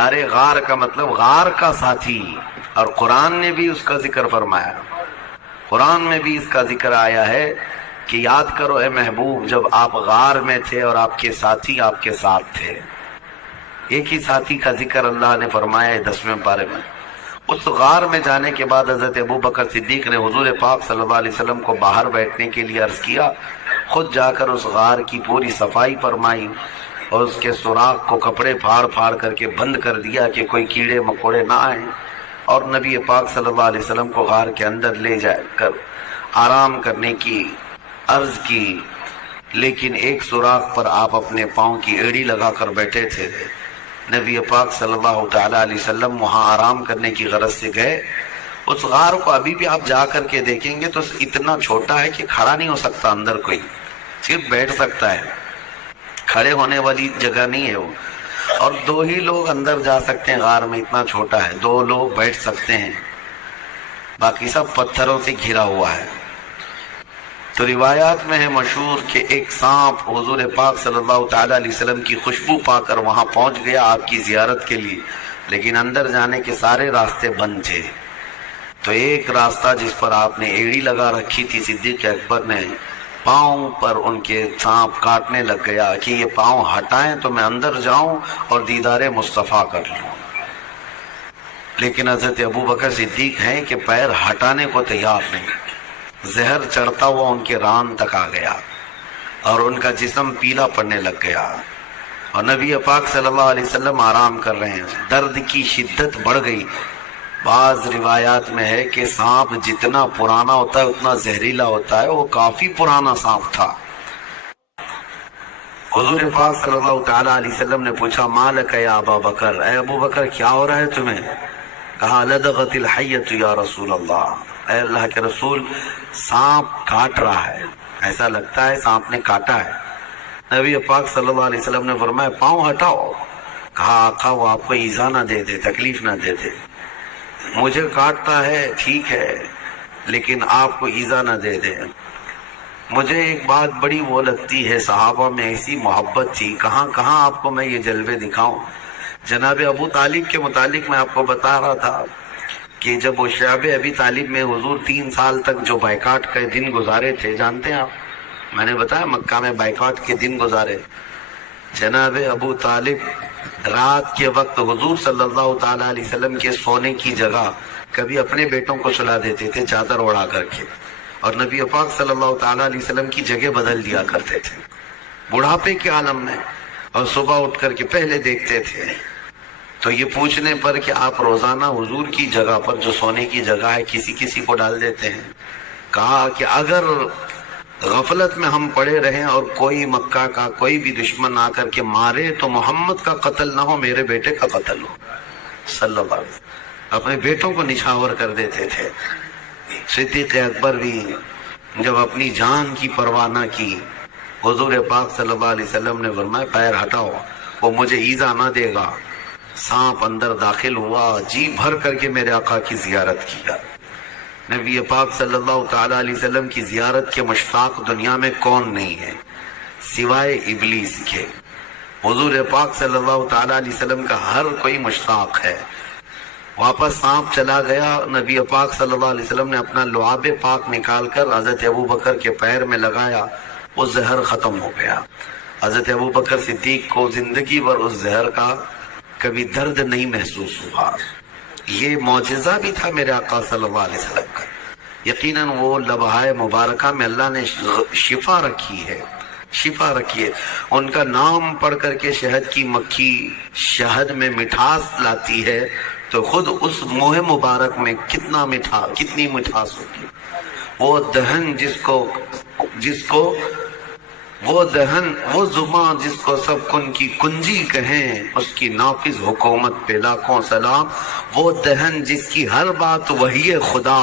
یار غار کا مطلب غار کا ساتھی، اور قرآن نے بھی اس کا ذکر فرمایا، قرآن میں بھی اس کا ذکر آیا ہے کہ یاد کرو اے محبوب جب آپ غار میں تھے اور آپ کے ساتھی آپ کے ساتھ تھے۔ ایک ہی ساتھی کا ذکر اللہ نے فرمایا ہے 10ویں پارے میں۔ اس غار میں جانے کے بعد حضرت ابوبکر صدیق نے حضور پاک صلی اللہ علیہ وسلم کو باہر بیٹھنے کے لیے عرض کیا، خود جا کر اس غار کی پوری صفائی فرمائی اور اس کے سوراخ کو کپڑے پھاڑ پھاڑ کر کے بند کر دیا کہ کوئی کیڑے مکوڑے نہ آئیں، اور نبی پاک صلی اللہ علیہ وسلم کو غار کے اندر لے جا کر آرام کرنے کی عرض کی، لیکن ایک سوراخ پر آپ اپنے پاؤں کی ایڑی لگا کر بیٹھے تھے۔ نبی پاک صلی اللہ تعالیٰ علیہ وسلم وہاں آرام کرنے کی غرض سے گئے۔ اس غار کو ابھی بھی آپ جا کر کے دیکھیں گے تو اتنا چھوٹا ہے کہ کھڑا نہیں ہو سکتا اندر، کوئی صرف بیٹھ سکتا ہے، کھڑے ہونے والی جگہ نہیں ہے وہ، اور 2 ہی لوگ اندر جا سکتے ہیں غار میں، اتنا چھوٹا ہے، 2 لوگ بیٹھ سکتے ہیں، باقی سب پتھروں سے گھرا ہوا ہے۔ تو روایات میں ہے مشہور کہ ایک سانپ حضور پاک صلی اللہ تعالیٰ علیہ وسلم کی خوشبو پا کر وہاں پہنچ گیا آپ کی زیارت کے لیے، لیکن اندر جانے کے سارے راستے بند تھے۔ تو ایک راستہ جس پر آپ نے ایڑی لگا رکھی تھی، صدیق اکبر نے پاؤں پر ان کے سانپ کاٹنے لگ گیا کہ یہ پاؤں ہٹائیں تو میں اندر جاؤں اور دیدار مصطفیٰ کر لوں، لیکن حضرت ابوبکر صدیق ہیں کہ پیر ہٹانے کو تیار نہیں۔ زہر چڑھتا ہوا ان کے ران تک آ گیا اور ان کا جسم پیلا پڑنے لگ گیا، اور نبی پاک صلی اللہ علیہ وسلم آرام کر رہے ہیں۔ درد کی شدت بڑھ گئی۔ بعض روایات میں ہے کہ سانپ جتنا پرانا ہوتا ہے اتنا زہریلا ہوتا ہے، وہ کافی پرانا سانپ تھا۔ حضور پاک صلی اللہ تعالیٰ علیہ وسلم نے پوچھا مالک یا ابا بکر، اے ابو بکر کیا ہو رہا ہے تمہیں؟ کہا لدغت الحیۃ یا رسول اللہ، اے اللہ کے رسول سانپ کاٹ رہا ہے، ایسا لگتا ہے سانپ نے کاٹا ہے۔ نبی پاک صلی اللہ علیہ وسلم نے فرمایا پاؤں ہٹاؤ۔ کہا آقا وہ آپ کو ایذا نہ دے دے، تکلیف نہ دے دے، مجھے کاٹتا ہے ٹھیک ہے لیکن آپ کو ایذا نہ دے دے۔ مجھے ایک بات بڑی وہ لگتی ہے، صحابہ میں ایسی محبت تھی، کہاں کہاں آپ کو میں یہ جلوے دکھاؤں۔ جناب ابو طالب کے متعلق میں آپ کو بتا رہا تھا کہ جب وہ شعب ابی طالب میں حضور 3 سال تک جو بائیکاٹ کے دن گزارے تھے، جانتے ہیں آپ، میں نے بتایا مکہ میں بائیکاٹ کے دن گزارے۔ جناب ابو طالب رات کے وقت حضور صلی اللہ تعالیٰ علیہ وسلم کے سونے کی جگہ کبھی اپنے بیٹوں کو سلا دیتے تھے چادر اڑا کر کے، اور نبی پاک صلی اللہ تعالیٰ علیہ وسلم کی جگہ بدل دیا کرتے تھے بڑھاپے کے عالم میں، اور صبح اٹھ کر کے پہلے دیکھتے تھے۔ تو یہ پوچھنے پر کہ آپ روزانہ حضور کی جگہ پر جو سونے کی جگہ ہے کسی کسی کو ڈال دیتے ہیں، کہا کہ اگر غفلت میں ہم پڑے رہیں اور کوئی مکہ کا کوئی بھی دشمن آ کر کے مارے تو محمد کا قتل نہ ہو، میرے بیٹے کا قتل ہو صلی اللہ علیہ وسلم۔ اپنے بیٹوں کو نچھاور کر دیتے تھے۔ صدیق اکبر بھی جب اپنی جان کی پرواہ نہ کی، حضور پاک صلی اللہ علیہ وسلم نے فرمایا پیر ہٹاؤ، وہ مجھے ایذا نہ دے گا۔ سانپ اندر داخل ہوا، جی بھر کر کے میرے آقا کی زیارت کیا۔ نبی پاک صلی اللہ تعالیٰ علیہ وسلم کی زیارت کے مشتاق دنیا میں کون نہیں ہے سوائے ابلیس کے۔ حضور پاک صلی اللہ تعالیٰ علیہ وسلم کا ہر کوئی مشتاق ہے۔ واپس سانپ چلا گیا، نبی پاک صلی اللہ علیہ وسلم نے اپنا لعاب پاک نکال کر حضرت ابوبکر کے پیر میں لگایا، وہ زہر ختم ہو گیا۔ حضرت ابوبکر صدیق کو زندگی بھر اس زہر کا کبھی درد نہیں محسوس ہوا۔ یہ معجزہ بھی تھا میرے آقا صلی اللہ علیہ وسلم کا۔ یقیناً وہ لمحہ مبارکہ میں اللہ نے شفا رکھی ہے، شفا رکھی ہے۔ ان کا نام پڑھ کر کے شہد کی مکھی شہد میں مٹھاس لاتی ہے تو خود اس منہ مبارک میں کتنی مٹھاس ہوگی۔ وہ دہن وہ زبان جس کو سب کن کی کنجی کہیں، اس کی نافذ حکومت پہ لاکھوں سلام۔ وہ دہن جس کی ہر بات وحی خدا،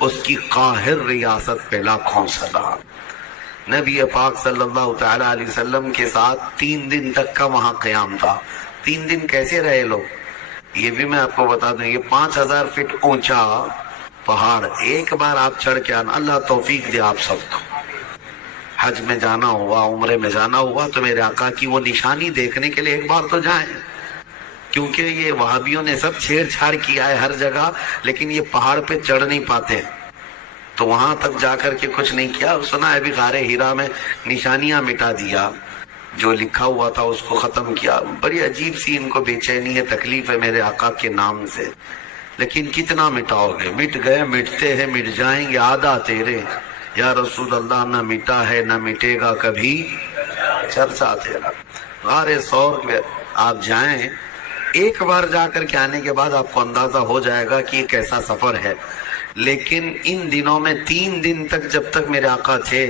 اس کی قاہر ریاست پہ لاکھوں سلام۔ نبی پاک صلی اللہ تعالیٰ علیہ وسلم کے ساتھ 3 دن تک کا وہاں قیام تھا۔ 3 دن کیسے رہے لوگ، یہ بھی میں آپ کو بتا دوں۔ یہ 5000 فٹ اونچا پہاڑ ایک بار آپ چڑھ کے آنا، اللہ توفیق دے آپ سب کو۔ حج میں جانا ہوا، عمرے میں جانا ہوا تو میرے آقا کی وہ نشانی دیکھنے کے لیے ایک بار تو جائیں۔ کیونکہ یہ وہابیوں نے سب چھیڑ چھاڑ کیا ہے ہر جگہ، لیکن یہ پہاڑ پہ چڑھ نہیں پاتے، تو وہاں تک جا کر کے کچھ نہیں کیا. سنا ہے ابھی غار ہیرا میں نشانیاں مٹا دیا، جو لکھا ہوا تھا اس کو ختم کیا. بڑی عجیب سی ان کو بے چینی ہے، تکلیف ہے میرے آقا کے نام سے. لیکن کتنا مٹاؤ گے؟ مٹ گئے، مٹتے ہیں، مٹ جائیں گے. آدھا تیرے یا رسول اللہ، نہ مٹا ہے نہ مٹے گا کبھی چرچا تیرا. غار ثور میں آپ جائیں، ایک بار جا کر کے آنے کے بعد آپ کو اندازہ ہو جائے گا کہ یہ کیسا سفر ہے. لیکن ان دنوں میں 3 دن تک جب تک میرے آقا تھے،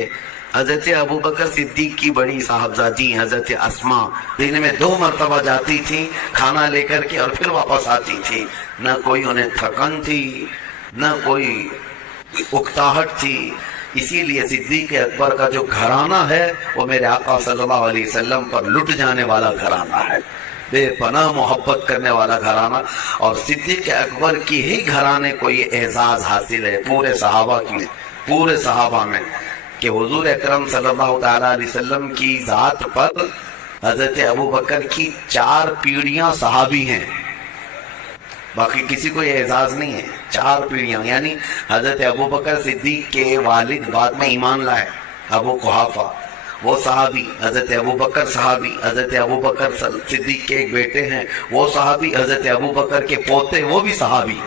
حضرت ابوبکر صدیق کی بڑی صاحبزادی حضرت اسماء دن میں 2 مرتبہ جاتی تھی کھانا لے کر کے اور پھر واپس آتی تھی. نہ کوئی انہیں تھکن تھی، نہ کوئی اکتاہٹ تھی. اسی لیے صدیق اکبر کا جو گھرانہ ہے وہ میرے آقا صلی اللہ علیہ وسلم پر لٹ جانے والا گھرانہ ہے، بے پناہ محبت کرنے والا گھرانہ. اور صدیق اکبر کی ہی گھرانے کو یہ اعزاز حاصل ہے پورے صحابہ میں کہ حضور اکرم صلی اللہ تعالی علیہ وسلم کی ذات پر حضرت ابوبکر کی 4 پیڑھیاں صحابی ہیں. باقی کسی کو یہ اعزاز نہیں ہے. 4 پیڑھیاں، یعنی حضرت ابوبکر صدیق کے والد بعد میں ایمان لائے، ابو قحافہ، وہ صحابی. حضرت ابوبکر صحابی. حضرت ابوبکر صدیق کے ایک بیٹے ہیں وہ صحابی. حضرت ابوبکر کے پوتے وہ بھی صحابی.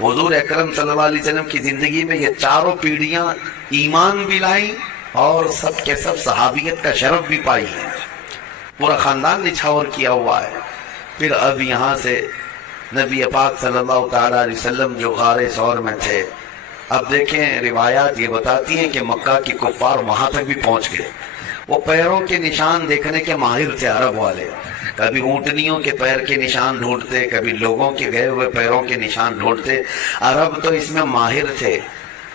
حضور اکرم صلی اللہ علیہ وسلم کی زندگی میں یہ 4 پیڑھیاں ایمان بھی لائیں اور سب کے سب صحابیت کا شرف بھی پائی ہے. پورا خاندان نچھاور کیا ہوا ہے. پھر اب یہاں سے نبی پاک صلی اللہ تعالی علیہ وسلم جو غار ثور میں تھے، اب دیکھیں روایات یہ بتاتی ہیں کہ مکہ کے کفار وہاں تک بھی پہنچ گئے. وہ پیروں کے نشان دیکھنے کے ماہر تھے عرب والے. کبھی اونٹنیوں کے پیر کے نشان ڈھونڈتے، کبھی لوگوں کے گئے ہوئے پیروں کے نشان ڈھونڈتے. عرب تو اس میں ماہر تھے،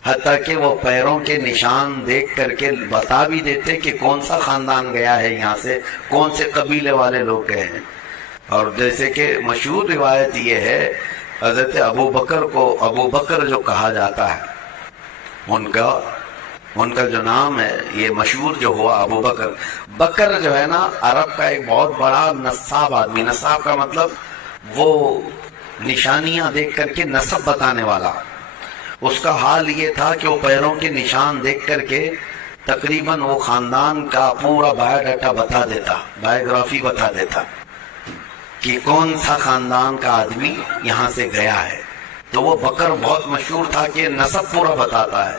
حتیٰ کہ وہ پیروں کے نشان دیکھ کر کے بتا بھی دیتے کہ کون سا خاندان گیا ہے یہاں سے، کون سے قبیلے والے لوگ گئے ہیں. اور جیسے کہ مشہور روایت یہ ہے، حضرت ابوبکر کو ابوبکر جو کہا جاتا ہے، ان کا جو نام ہے یہ مشہور جو ہوا ابوبکر. بکر جو ہے نا عرب کا ایک بہت بڑا نصاب آدمی. نصاب کا مطلب وہ نشانیاں دیکھ کر کے نسب بتانے والا. اس کا حال یہ تھا کہ وہ پیروں کے نشان دیکھ کر کے تقریباً وہ خاندان کا پورا بایو ڈاٹا بتا دیتا، بایوگرافی بتا دیتا کہ کون سا خاندان کا آدمی یہاں سے گیا ہے. تو وہ بکر بہت مشہور تھا کہ نسب پورا بتاتا ہے.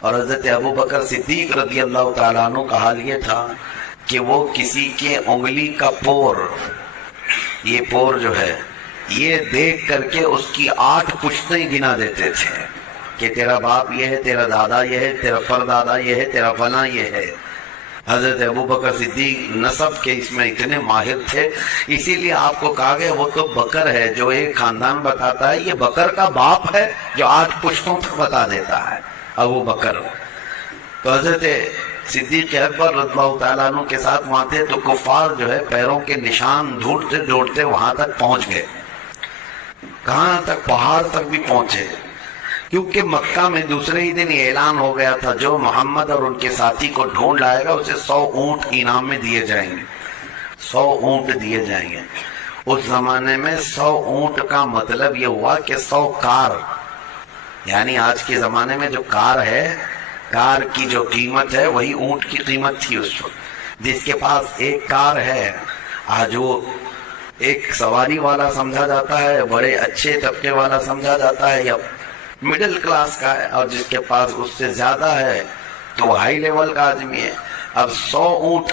اور حضرت ابوبکر صدیق رضی اللہ تعالیٰ عنہ کا حال یہ تھا کہ وہ کسی کے انگلی کا پور، یہ پور جو ہے، یہ دیکھ کر کے اس کی 8 پشتیں گنا دیتے تھے کہ تیرا باپ یہ ہے، تیرا دادا یہ ہے، تیرا پردادا یہ ہے، تیرا فلاں یہ ہے. حضرت ابوبکر صدیق نسب کے اس میں اتنے ماہر تھے، اسی لیے آپ کو کہا گیا وہ تو بکر ہے جو ایک خاندان بتاتا ہے. یہ بکر کا باپ ہے جو 8 پشتوں تک بتا دیتا ہے، ابوبکر. تو حضرت صدیق اکبر رضی اللہ تعالیٰ عنہ کے ساتھ وہاں تھے تو کفار جو ہے پیروں کے نشان ڈھونڈتے ڈھونڈتے وہاں تک پہنچ گئے. کہاں تک؟ پہاڑ تک بھی پہنچے، کیونکہ مکہ میں دوسرے ہی دن اعلان ہو گیا تھا جو محمد اور ان کے ساتھی کو ڈھونڈ لائے گا اسے 100 اونٹ انعام میں دیے جائیں گے. 100 اونٹ دیے جائیں گے. اس زمانے میں 100 اونٹ کا مطلب یہ ہوا کہ 100 کار، یعنی آج کے زمانے میں جو کار ہے، کار کی جو قیمت ہے وہی اونٹ کی قیمت تھی اس وقت. جس کے پاس ایک کار ہے، آج وہ ایک سواری والا سمجھا جاتا ہے، بڑے اچھے طبقے والا سمجھا جاتا ہے، یا مڈل کلاس کا ہے. اور جس کے پاس اس سے زیادہ ہے تو وہ ہائی لیول کا آدمی ہے. اب 100 اونٹ،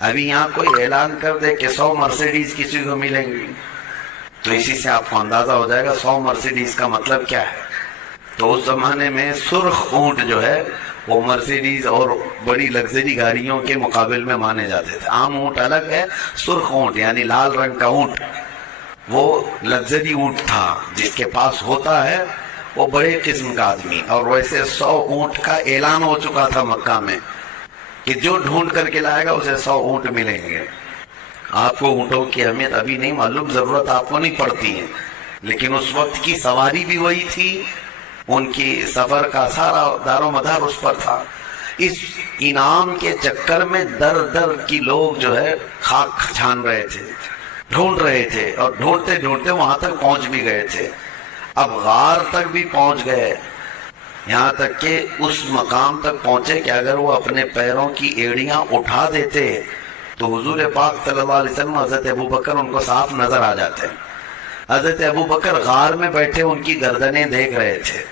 ابھی یہاں کوئی اعلان کر دے کہ 100 مرسیڈیز کسی کو ملیں گی تو اسی سے آپ کو اندازہ ہو جائے گا 100 مرسیڈیز کا مطلب کیا ہے. تو اس زمانے میں سرخ اونٹ جو ہے وہ مرسیڈیز اور بڑی لگژری گاڑیوں کے مقابل میں مانے جاتے تھے. عام اونٹ الگ ہے، سرخ اونٹ یعنی لال رنگ کا اونٹ وہ لگژری اونٹ تھا. جس کے پاس ہوتا ہے وہ بڑے قسم کا آدمی. اور ویسے 100 اونٹ کا اعلان ہو چکا تھا مکہ میں کہ جو ڈھونڈ کر کے لائے گا اسے 100 اونٹ ملیں گے. آپ کو اونٹوں کی اہمیت ابھی نہیں معلوم، ضرورت آپ کو نہیں پڑتی ہے، لیکن اس وقت کی سواری بھی وہی تھی، ان کی سفر کا سارا دار و مدار اس پر تھا. اس انعام کے چکر میں در در کی لوگ جو ہے خاک چھان رہے تھے. ڈھونڈ رہے تھے اور ڈھونڈتے ڈھونڈتے وہاں تک پہنچ بھی گئے تھے. اب غار تک بھی پہنچ گئے, یہاں تک کہ اس مقام تک پہنچے کہ اگر وہ اپنے پیروں کی ایڑیاں اٹھا دیتے تو حضور پاک صلی اللہ علیہ وسلم حضرت ابو بکر ان کو صاف نظر آ جاتے. حضرت ابو بکر غار میں بیٹھے ان کی گردنیں دیکھ رہے تھے,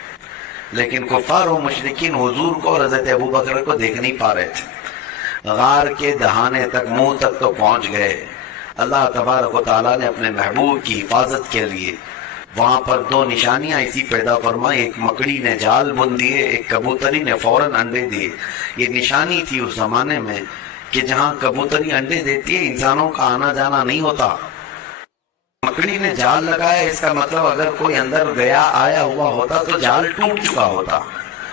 لیکن کفار و مشرکین حضور کو اور حضرت ابو بکر کو دیکھ نہیں پا رہے تھے. غار کے دہانے تک, منہ تک تو پہنچ گئے. اللہ تبارک و تعالیٰ نے اپنے محبوب کی حفاظت کے لیے وہاں پر دو نشانیاں ایسی پیدا فرمائی. ایک مکڑی نے جال بن دیے, ایک کبوتری نے فوراً انڈے دیے. یہ نشانی تھی اس زمانے میں کہ جہاں کبوتری انڈے دیتی ہے انسانوں کا آنا جانا نہیں ہوتا. مکڑی نے جال لگایا, اس کا مطلب اگر کوئی اندر گیا آیا ہوا ہوتا تو جال ٹوٹ چکا ہوتا,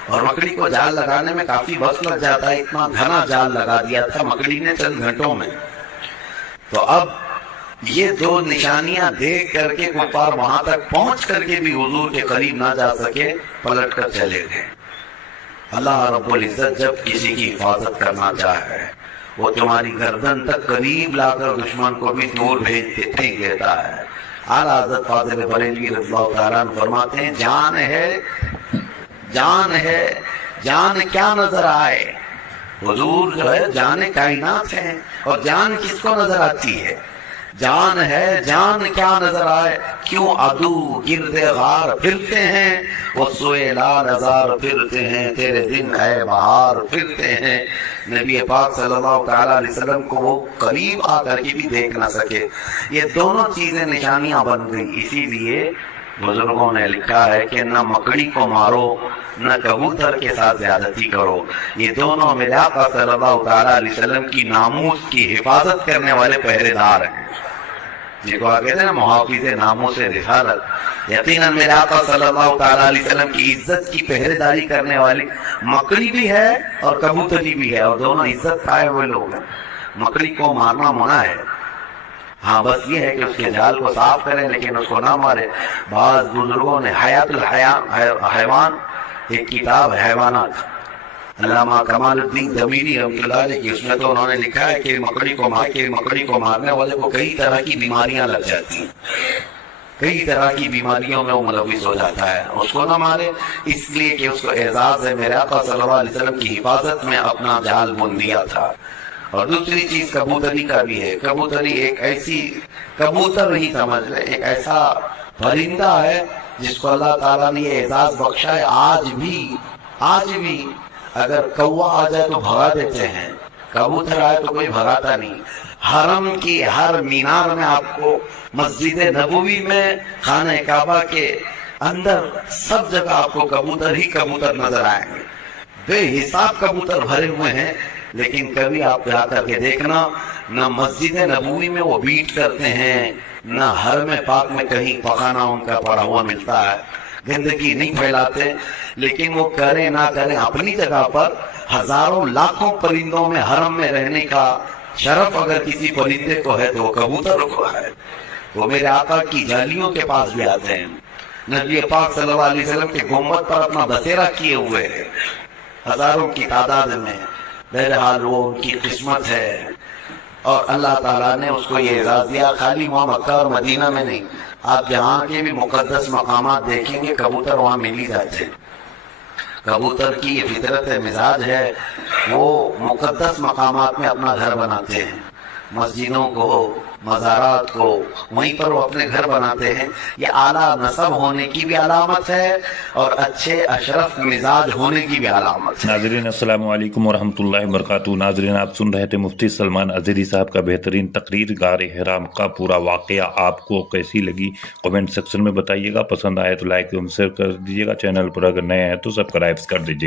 اور مکڑی کو جال لگانے میں کافی وقت لگ جاتا ہے. اتنا گھنا جال لگا دیا تھا مکڑی نے چند گھنٹوں میں. تو اب یہ دو نشانیاں دیکھ کر کے کفار وہاں تک پہنچ کر کے بھی حضور کے قریب نہ جا سکے, پلٹ کر چلے گئے. اللہ رب العزت جب کسی کی حفاظت کرنا چاہے وہ تمہاری گردن تک قریب لا کر دشمن کو بھی دور بھیج دیتا ہے. اعلیٰ حضرت فاضل بریلوی رضی اللہ تعالیٰ عنہ فرماتے ہیں, جان ہے جان ہے جان کیا نظر آئے. حضور جو ہے جان کائنات ہیں, اور جان کس کو نظر آتی ہے؟ جان ہے جان کیا نظر آئے. کیوں عدو گرد غار پھرتے ہیں, وہ سوئے لال ہزار پھرتے ہیں, تیرے دن ہے بہار پھرتے ہیں. نبی پاک صلی اللہ تعالیٰ علیہ وسلم کو وہ قریب آ کر کے بھی دیکھ نہ سکے. یہ دونوں چیزیں نشانیاں بن گئی. اسی لیے بزرگوں نے لکھا ہے کہ نہ مکڑی کو مارو نہ کبوتر کے ساتھ زیادتی کرو. یہ دونوں میرے آقا صلی اللہ تعالیٰ علیہ وسلم کی ناموس کی حفاظت کرنے والے پہرے دار ہیں, جن کو کہتے ہیں نا محافظ ناموس رسالت. یقیناً میرے آقا صلی اللہ تعالیٰ علیہ وسلم کی عزت کی پہرے داری کرنے والی مکڑی بھی ہے اور کبوتری بھی ہے, اور دونوں عزت پائے ہوئے لوگ ہیں. مکڑی کو مارنا منع ہے, ہاں بس یہ ہے کہ اس کے جال کو صاف کریں لیکن اس کو نہ مارے. بعض بزرگوں نے حیات الحیوان, ایک کتاب حیوانات, علامہ کمال الدین دمیری رحمۃ اللہ علیہ کی, اس میں تو انہوں نے لکھا ہے کہ مکڑی کو مارنے والے کو کئی طرح کی بیماریاں لگ جاتی ہیں, کئی طرح کی بیماریوں میں وہ ملوث ہو جاتا ہے. اس کو نہ مارے اس لیے کہ اس کو اعزاز ہے میرے آقا صلی اللہ علیہ وسلم کی حفاظت میں اپنا جال بن دیا تھا. اور دوسری چیز کبوتری کا بھی ہے. کبوتری ایک ایسی, کبوتر نہیں سمجھ لے, ایک ایسا پرندہ ہے جس کو اللہ تعالیٰ نے یہ اعزاز بخشا ہے. آج بھی اگر کوا آ جائے تو بھگا دیتے ہیں, کبوتر آئے تو کوئی بھگاتا نہیں. حرم کی ہر مینار میں آپ کو, مسجد نبوی میں, خانہ کعبہ کے اندر, سب جگہ آپ کو کبوتر ہی کبوتر نظر آئیں گے. بے حساب کبوتر بھرے ہوئے ہیں, لیکن کبھی آپ جا کر کے دیکھنا نہ مسجد نبوی میں وہ بیٹ کرتے ہیں نہ حرم پاک میں کہیں پخانہ ان کا پڑا ہوا ملتا ہے. گندگی نہیں پھیلاتے, لیکن وہ کریں نہ کریں اپنی جگہ پر ہزاروں لاکھوں پرندوں میں حرم میں رہنے کا شرف اگر کسی پرندے کو ہے تو وہ کبوتر کو ہے. وہ میرے آقا کی جالیوں کے پاس بھی آتے ہیں. نبی پاک صلی اللہ علیہ وسلم کے گنبد پر اپنا بسیرا کیے ہوئے ہیں ہزاروں کی تعداد میں. بہرحال وہ ان کی قسمت ہے, اور اللہ تعالیٰ نے اس کو یہ اعزاز دیا. خالی وہاں مکہ اور مدینہ میں نہیں, آپ جہاں کے بھی مقدس مقامات دیکھیں گے کبوتر وہاں مل ہی جاتے ہیں. کبوتر کی یہ فطرت ہے, مزاج ہے, وہ مقدس مقامات میں اپنا گھر بناتے ہیں. مسجدوں کو, مزارات کو, وہیں پر وہ اپنے گھر بناتے ہیں. یہ اعلیٰ نسب ہونے کی بھی علامت ہے اور اچھے اشرف مزاج ہونے کی بھی علامت ہے. ناظرین السلام علیکم ورحمۃ اللہ وبرکاتہ. ناظرین آپ سن رہے تھے مفتی سلمان اظہری صاحب کا بہترین تقریر. غار حرام کا پورا واقعہ آپ کو کیسی لگی کمنٹ سیکشن میں بتائیے گا. پسند آئے تو لائک اور شیئر کر دیجیے گا. چینل پر اگر نئے ہیں تو سبسکرائب کر دیجیے گا.